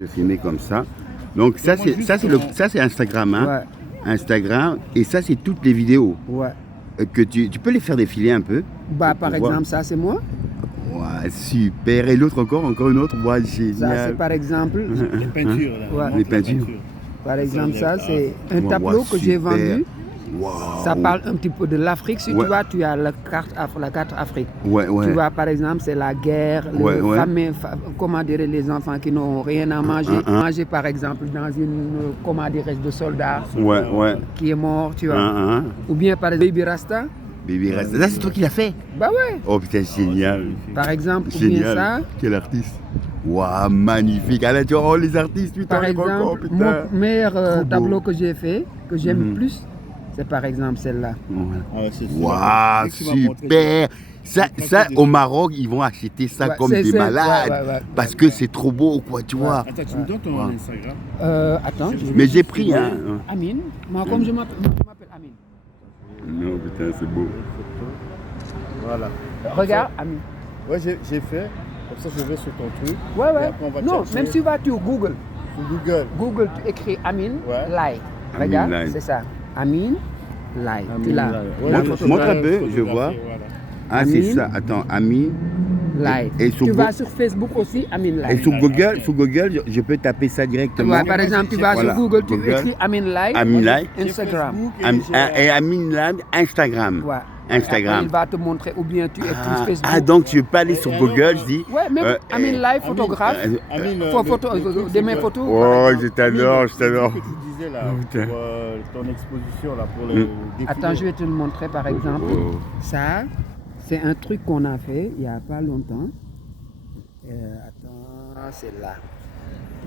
Je filmais comme ça. Donc ça c'est Instagram, hein. Ouais, Instagram, et ça c'est toutes les vidéos ouais. que tu peux les faire défiler un peu. Bah, pour par voir. exemple, ça, c'est moi. Ouais, super. Et l'autre encore une autre. Ouais, Ça, c'est génial. par exemple, Les peintures, là. Ouais. On montre Les peintures. par exemple, ça, c'est un Ouais, tableau ouais, que j'ai super. vendu. Waouh. Ça parle un petit peu de l'Afrique. Si Ouais. tu vois, tu as la carte Afrique. Ouais, ouais. Tu vois, par exemple, c'est la guerre, Ouais, le ouais. famine, comment dire, les enfants qui n'ont rien à manger. Manger, par exemple, dans une, comment dire, de soldat Ouais, ouais. qui est mort, tu vois. Hein. Ou bien, par exemple, Baby Rasta. Baby Rasta. Ça, c'est toi qui l'as fait. Bah ouais. Oh putain, génial. Par exemple, ou bien Génial. ça. Quel artiste. Waouh, magnifique. Allez, tu vois, les artistes, putain, Par les cocos, exemple, putain. mon meilleur Trop beau. tableau que j'ai fait, que j'aime plus, c'est par exemple celle-là. Waouh, super. Ça, au Maroc, ils vont acheter ça Ouais, comme c'est- des c'est- malades. ouais. Parce que c'est trop beau, quoi, tu vois. Attends, tu me donnes ton Ouais. Instagram? Attends. Mais j'ai pris, hein. Amine. Moi, comme je m'appelle Amine. Non, putain, c'est beau. Voilà. Regarde, Amine. Ouais, j'ai fait. Comme ça, je vais sur ton truc. Ouais, Et ouais. après, on va Non, chercher même si tu vas sur Google. sur Google. Google, tu écris Amine Ouais. Lai. Amine Regarde, Lai. c'est ça. Amine Lai. Tu l'as. Ouais, La je- photo montre un Lai. peu, je vois. Voilà. Ah, c'est Amine. ça. Attends, Ami. Lai. Et sur Tu Go- vas sur Facebook aussi, Amine Lai. Et sur Google, je peux taper ça directement. Ouais, par exemple, tu vas Voilà. sur Google, tu Google. écris Amine Lai. Amine Lai. J'ai Instagram. Facebook et Am- j'ai- et Amine Lab, Instagram. Ouais. Instagram. Après, il va te montrer, ou bien tu écris Facebook. Ah, donc tu peux aller sur Et Google, alors, je dis. Ouais, même Amine Lai, photographe. Amine, De mes photos. Oh, par je exemple. t'adore, je Ce t'adore. que tu disais là, Oh, putain. pour ton exposition là, pour le défilé. Attends, je vais te le montrer par exemple. Oh. Ça, c'est un truc qu'on a fait il n'y a pas longtemps. Attends, c'est là.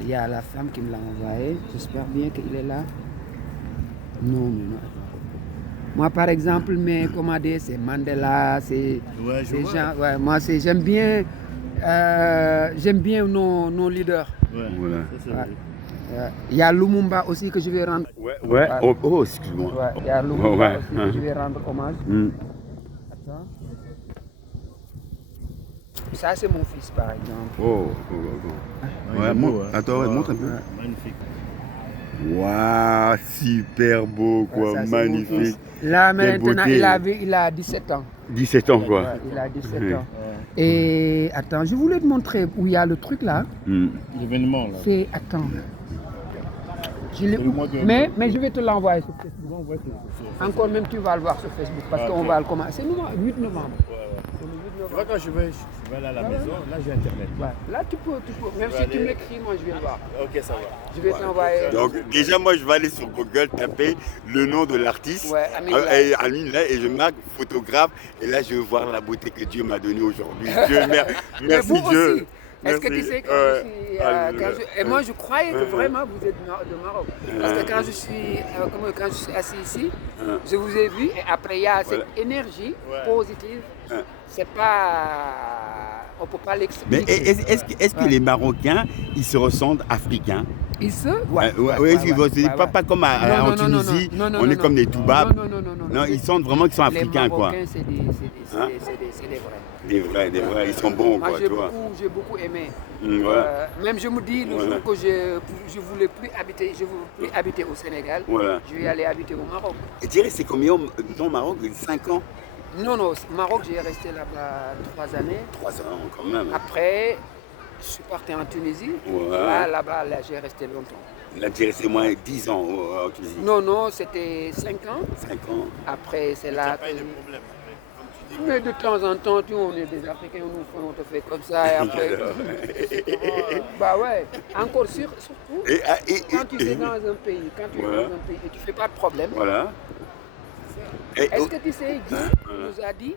Il y a la femme qui me l'a envoyé. J'espère bien qu'il est là. Non, mais non. Moi, par exemple, mes commandés, c'est Mandela, c'est Ouais, je vois. gens. Ouais, moi, j'aime bien nos leaders. Ouais. Voilà. Ça, c'est Ouais. vrai. Il y a Lumumba aussi que je vais rendre. Ouais. Oh, excuse-moi. Ouais, il y a Lumumba Ouais. aussi que je vais rendre hommage. Attends. Ça, c'est mon fils, par exemple. Oh. Ouais, Ouais, il est beau, hein. attends, ouais, Ouais. montre un peu. Magnifique. Waouh, super beau, quoi, Ça, c'est mon magnifique. fils. Là, Quelle maintenant, beauté. il a 17 ans. 17 ans, quoi. Ouais, il a 17 Ouais. ans. Et attends, je voulais te montrer où il y a le truc là. L'événement là. C'est. Attends. Je l'ai- C'est le mois de- mais je vais te l'envoyer sur Facebook. Souvent, on voit que- Encore même, tu vas le voir sur Facebook parce Ah, qu'on ok. va le commencer. C'est le 8 novembre. C'est le 8 Tu novembre. vois, quand je vais aller à la maison, là j'ai internet. Ouais. Là, tu peux. Même si tu m'écris, moi, je vais le voir. Ok, ça va. Je vais t'envoyer. Donc, déjà, moi, je vais aller sur Google, taper le nom de l'artiste, Ouais, Amine Lai. Amine Lai, et je marque photographe, et là, je vais voir la beauté que Dieu m'a donnée aujourd'hui. Dieu, merci Mais vous Dieu. aussi. Est-ce que tu Merci. sais quand Ouais. je suis. Et moi, je croyais que vraiment vous êtes de Maroc. Parce que quand je suis assis ici, je vous ai vu et après, il y a cette énergie positive. C'est pas. On ne peut pas Mais l'expliquer. est-ce que les Marocains, ils se ressentent africains? Ils se. Ouais, pas comme en Tunisie, on est comme des Toubabs. Non, ils sentent vraiment qu'ils sont africains, Les quoi. Marocains, c'est des vrais. Des vrais, ils sont bons, Moi, quoi, tu vois. j'ai beaucoup aimé. Voilà. Même je me dis, le jour que je ne voulais plus habiter au Sénégal, Voilà. je vais aller habiter au Maroc. Et tu dirais, c'est combien au Maroc? 5 ans? Non, au Maroc, j'ai resté là-bas 3 années. 3 ans, quand même. Après, je suis parti en Tunisie. Ouais. Là-bas, j'ai resté longtemps. Là, tu dirais, c'est moins 10 ans en Tunisie. Non, c'était 5 ans. 5 ans. Après, c'est là que... Mais de temps en temps, on est des Africains, on te fait comme ça et après... Bah ouais, encore surtout quand tu es dans un pays, et tu fais pas de problème. Voilà. Est-ce que tu sais, Dieu nous a dit,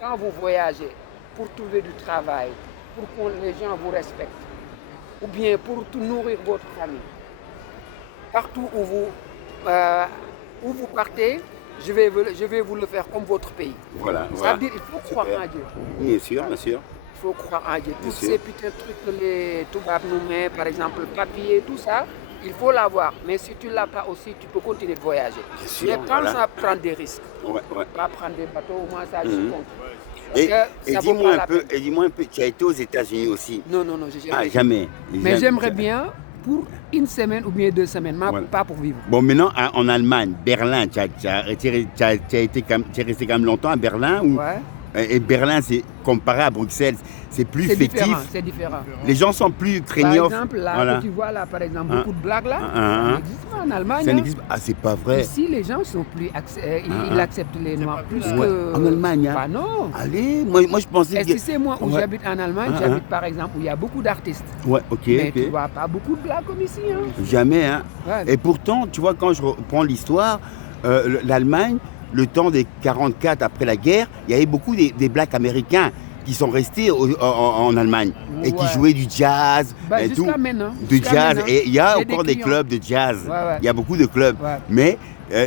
quand vous voyagez pour trouver du travail, pour que les gens vous respectent, ou bien pour tout nourrir votre famille, partout où vous partez, je vais vous le faire comme votre pays. Voilà. Ça veut dire qu'il faut croire en Dieu. Bien sûr, bien sûr. Il faut croire en Dieu. Tous sûr. ces petits trucs que les Toubabs nous mettent, par exemple, papier, tout ça, il faut l'avoir. Mais si tu ne l'as pas aussi, tu peux continuer de voyager. Bien sûr, Mais pense voilà. à prendre des risques. Ouais. Pas prendre des bateaux, au moins ça, je suis contre. Et dis-moi un peu, tu as été aux États-Unis aussi? Non, j'ai jamais. Ah, jamais. Mais j'aimerais bien pour une semaine ou bien 2 semaines, pas pour vivre. Bon, maintenant, en Allemagne, Berlin, tu es resté quand même longtemps à Berlin ou... Ouais. Et Berlin, c'est comparé à Bruxelles, c'est plus festif. C'est différent. Les gens sont plus craignants. Par exemple, là, que tu vois là, par exemple, beaucoup de blagues là, ça n'existe pas en Allemagne. Ça n'existe pas. Ah, c'est pas vrai. Ici, les gens sont plus ils acceptent les Noirs plus que... En Allemagne, Bah non. Allez, moi je pensais que... Tu sais, moi, où j'habite en Allemagne, j'habite par exemple où il y a beaucoup d'artistes. Ouais, ok. Mais tu vois pas beaucoup de blagues comme ici. Hein. Jamais, hein. Ouais. Et pourtant, tu vois, quand je reprends l'histoire, l'Allemagne, le temps des 44 après la guerre, il y avait beaucoup des blacks américains qui sont restés en Allemagne et qui jouaient du jazz et tout. Maintenant. Du jazz. Et il y a encore des clubs de jazz. Ouais. Il y a beaucoup de clubs. Ouais. Mais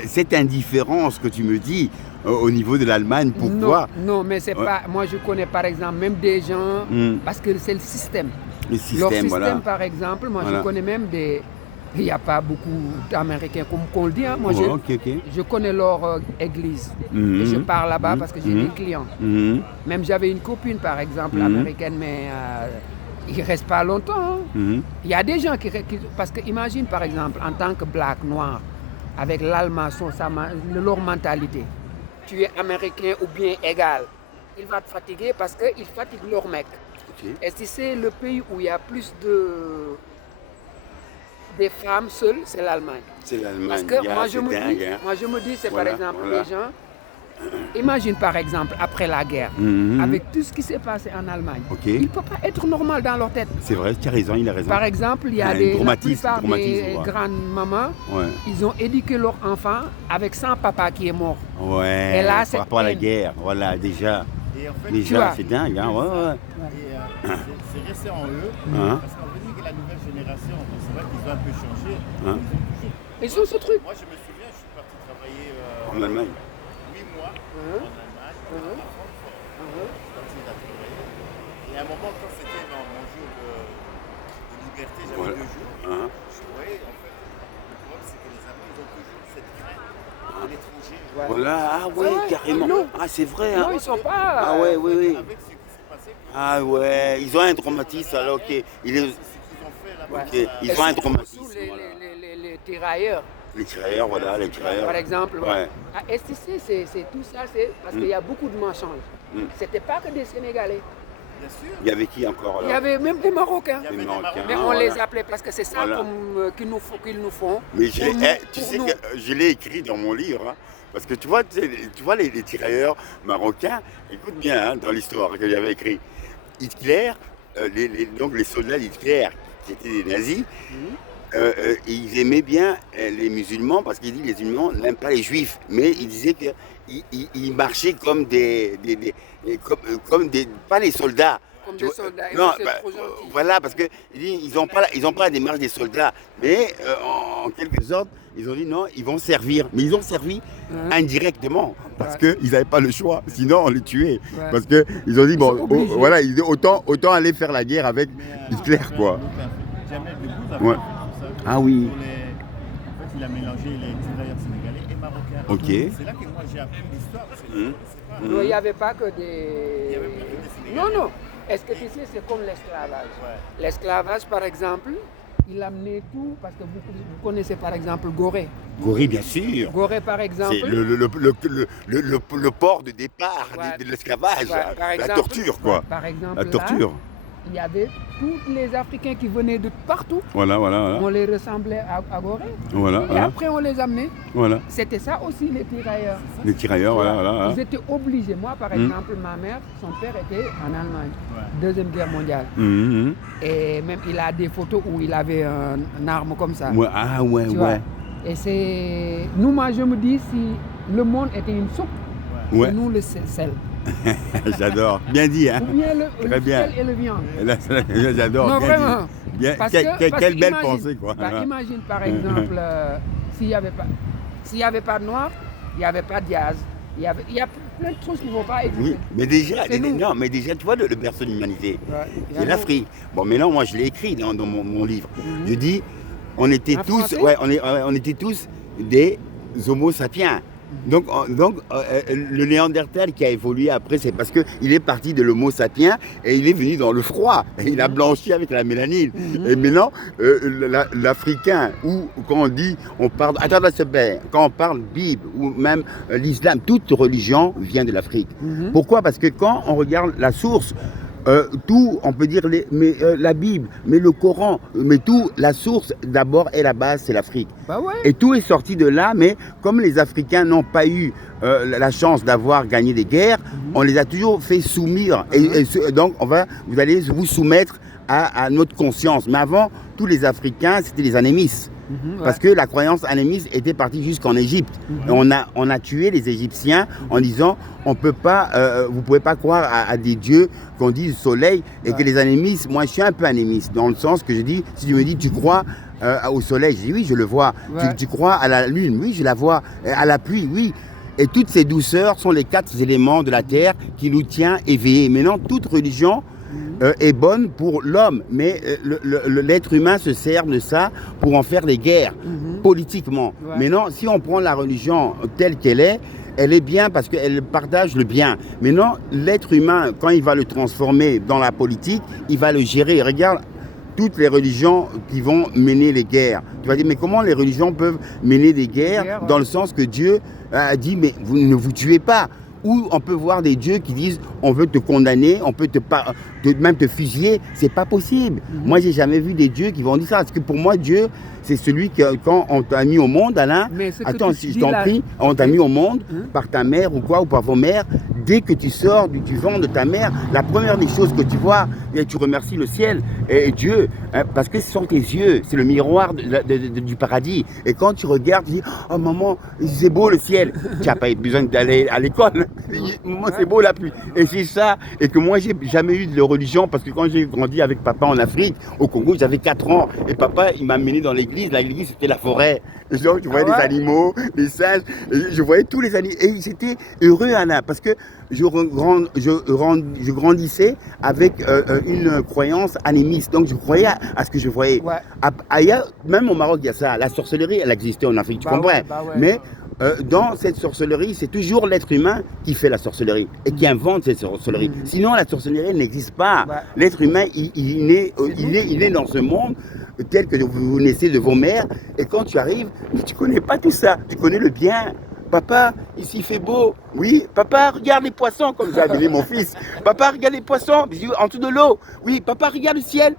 cette indifférence que tu me dis au niveau de l'Allemagne, pourquoi? Non, mais c'est pas... Moi, je connais par exemple même des gens... Parce que c'est le système. Le système, Leur système, voilà. par exemple, moi, je connais même des... Il n'y a pas beaucoup d'Américains comme qu'on le dit. Hein. Moi, je connais leur église. Et je pars là-bas parce que j'ai des clients. Même j'avais une copine, par exemple, américaine, mais il ne reste pas longtemps. Hein. Il y a des gens qui... Parce que imagine, par exemple, en tant que black, noir, avec l'allemand, leur mentalité, tu es américain ou bien égal, il va te fatiguer parce qu'il fatigue leur mec. Et si c'est le pays où il y a plus des femmes seules, c'est l'Allemagne. C'est l'Allemagne. Parce que moi je me dis, c'est par exemple les gens. Imagine par exemple après la guerre, avec tout ce qui s'est passé en Allemagne, il ne peut pas être normal dans leur tête. C'est vrai, tu as raison, il a raison. Par exemple, il y a la plupart des grandes-mamans, ils ont éduqué leur enfant avec 100 papa qui est mort. Ouais, et là, par rapport à la guerre, voilà, déjà. Et en fait, déjà, c'est dingue, hein, Et c'est resté en eux, parce qu'on veut dire que la nouvelle génération, c'est vrai qu'ils ont un peu changé. Ils ont ce truc. Moi, je me souviens, je suis parti travailler en Allemagne. 8 mois en Allemagne, à Francfort. Je suis parti là travailler. Et à un moment, quand c'était mon jour de liberté, j'avais 2 jours. Je voyais, en fait, le problème, c'est que les Allemands, ils ont toujours cette crainte de l'étranger. Voilà, ah ouais, carrément. Non. Ah, c'est vrai. Non, ils sont pas... Ah ouais, oui. Avec ce qui s'est passé. Ah ouais, ils ont un traumatisme alors que... C'est ce qu'ils ont fait là-bas. Ils ont un traumatisme. Les tirailleurs. Les tirailleurs, voilà, les tirailleurs. Par exemple, ouais. À STC, c'est tout ça, c'est parce qu'il y a beaucoup de mensonges. C'était pas que des Sénégalais. Bien sûr. Il y avait qui encore alors? Il y avait même des Marocains. Des Marocains. Mais on les appelait parce que c'est ça qu'ils nous font. Mais tu sais que je l'ai écrit dans mon livre. Hein, parce que tu vois les tirailleurs marocains, écoute bien hein, dans l'histoire que j'avais écrit. Hitler, donc les soldats d'Hitler qui étaient des nazis, ils aimaient bien les musulmans parce qu'ils disent que les musulmans n'aiment pas les juifs. Mais ils disaient qu'ils marchaient comme comme des pas les soldats. Comme des soldats, non, trop gentils. Voilà, parce qu'ils n'ont pas la démarche des soldats. Mais en quelque sorte, ils ont dit non, ils vont servir. Mais ils ont servi indirectement parce qu'ils n'avaient pas le choix. Sinon, on les tuait. Ouais. Parce qu'ils ont dit, bon, voilà, autant aller faire la guerre avec Hitler, quoi. Jamel Debbouze a fait ça. Ah oui. En fait, il a mélangé les tirailleurs sénégalais et marocains. Ok. C'est là que moi j'ai appris l'histoire. Non, il n'y avait pas que des... Il n'y avait pas que des Sénégalais. Non. Est-ce que tu sais, c'est comme l'esclavage. Ouais. L'esclavage, par exemple, il amenait tout, parce que vous connaissez par exemple Gorée. Gorée, bien sûr. Gorée, par exemple. C'est le port de départ de l'esclavage, la torture, quoi. Par exemple, la torture. Là, il y avait tous les Africains qui venaient de partout. Voilà. On les ressemblait à Gorée. Et après, on les amenait. Voilà. C'était ça aussi, les tirailleurs. Les tirailleurs, voilà. Ils étaient obligés. Moi, par exemple, ma mère, son père était en Allemagne. Deuxième guerre mondiale. Et même, il a des photos où il avait une arme comme ça. Ouais. Et c'est... Nous, moi, je me dis, si le monde était une soupe, et nous, le sel. J'adore. Bien dit, hein. Ou bien le sel et le viande. J'adore. Non, bien vraiment. Dit. Quelle belle pensée, quoi. Imagine, par exemple, s'il n'y avait pas de noir, il n'y avait pas de jazz. Il y a plein de choses qui ne vont pas exister. Oui, mais déjà, tu vois, le berceau de l'humanité, c'est l'Afrique. Bon, maintenant, moi, je l'ai écrit dans mon livre. Je dis, on était tous des Homo sapiens. Le Néandertal qui a évolué après, c'est parce qu'il est parti de l'Homo sapiens et il est venu dans le froid. Et il a blanchi avec la mélanine. Et maintenant, l'Africain, ou quand on parle, quand on parle Bible ou même l'islam, toute religion vient de l'Afrique. Pourquoi? Parce que quand on regarde la source, tout, on peut dire la Bible, mais le Coran, mais tout, la source d'abord et la base, c'est l'Afrique. Bah ouais. Et tout est sorti de là, mais comme les Africains n'ont pas eu la chance d'avoir gagné des guerres, on les a toujours fait soumettre. Donc, vous allez vous soumettre à notre conscience. Mais avant, tous les Africains, c'était les animistes. Parce que la croyance animiste était partie jusqu'en Égypte. Et on a tué les Égyptiens en disant on peut pas, vous pouvez pas croire à des dieux qu'on dit soleil et que les animistes. Moi, je suis un peu animiste dans le sens que je dis, si tu me dis tu crois au soleil, je dis oui, je le vois. Tu crois à la lune, oui, je la vois. À la pluie, oui. Et toutes ces douceurs sont les 4 éléments de la terre qui nous tient éveillés. Maintenant, toute religion est bonne pour l'homme, mais l'être humain se sert de ça pour en faire des guerres politiquement. Maintenant, si on prend la religion telle qu'elle est, elle est bien parce qu'elle partage le bien. Maintenant, l'être humain, quand il va le transformer dans la politique, il va le gérer. Regarde toutes les religions qui vont mener les guerres. Tu vas dire, mais comment les religions peuvent mener des guerres dans le sens que Dieu a dit, mais vous ne vous tuez pas. Ou on peut voir des dieux qui disent on veut te condamner, on peut même te fusiller. C'est pas possible. Moi, j'ai jamais vu des dieux qui vont dire ça. Parce que pour moi, Dieu, c'est celui qui, quand on t'a mis au monde, Alain, attends, si je t'en prie, on t'a mis au monde par ta mère ou quoi, ou par vos mères. Dès que tu sors du ventre de ta mère, la première des choses que tu vois, et tu remercies le ciel et Dieu, parce que ce sont tes yeux, c'est le miroir du paradis. Et quand tu regardes, tu dis oh maman, c'est beau le ciel. Tu n'as pas besoin d'aller à l'école. Maman, c'est beau la pluie. Et c'est ça. Et que moi, j'ai jamais eu de religion parce que quand j'ai grandi avec papa en Afrique, au Congo, j'avais 4 ans. Et papa, il m'a mené dans l'église. L'église, c'était la forêt. Donc, je voyais des animaux, des singes. Je voyais tous les animaux. Et j'étais heureux, Alain, parce que je grandissais avec une croyance animiste. Donc, je croyais à ce que je voyais. Même au Maroc, il y a ça. La sorcellerie, elle existait en Afrique, tu comprends? Mais dans cette sorcellerie, c'est toujours l'être humain qui fait la sorcellerie et qui invente cette sorcellerie. Sinon, la sorcellerie n'existe pas. L'être humain, il est dans ce monde tel que vous naissez de vos mères. Et quand tu arrives, tu ne connais pas tout ça. Tu connais le bien. Papa, ici il fait beau. Oui, papa, regarde les poissons, comme j'ai appelé mon fils. Papa, regarde les poissons, en dessous de l'eau. Oui, papa, regarde le ciel.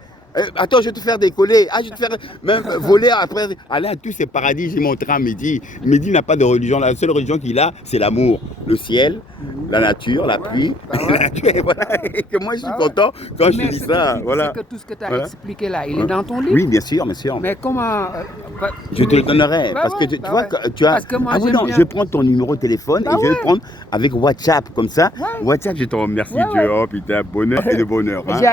Attends, je vais te faire décoller. Je vais te faire même voler après. Alain, tous ces paradis, j'ai montré à Mehdi. Mehdi n'a pas de religion. La seule religion qu'il a, c'est l'amour. Le ciel, la nature, la pluie. La nature, et voilà. Et que moi, je suis content quand je dis ça. Voilà. C'est que tout ce que tu as expliqué là, il est dans ton livre? Oui, bien sûr, bien sûr. Mais comment je te le donnerai. Parce que tu vois, tu as. Ah oui, non, je vais prendre ton numéro de téléphone et je vais le prendre avec WhatsApp. Comme ça, WhatsApp, je te remercie, Dieu. Oh putain, bonheur et de bonheur.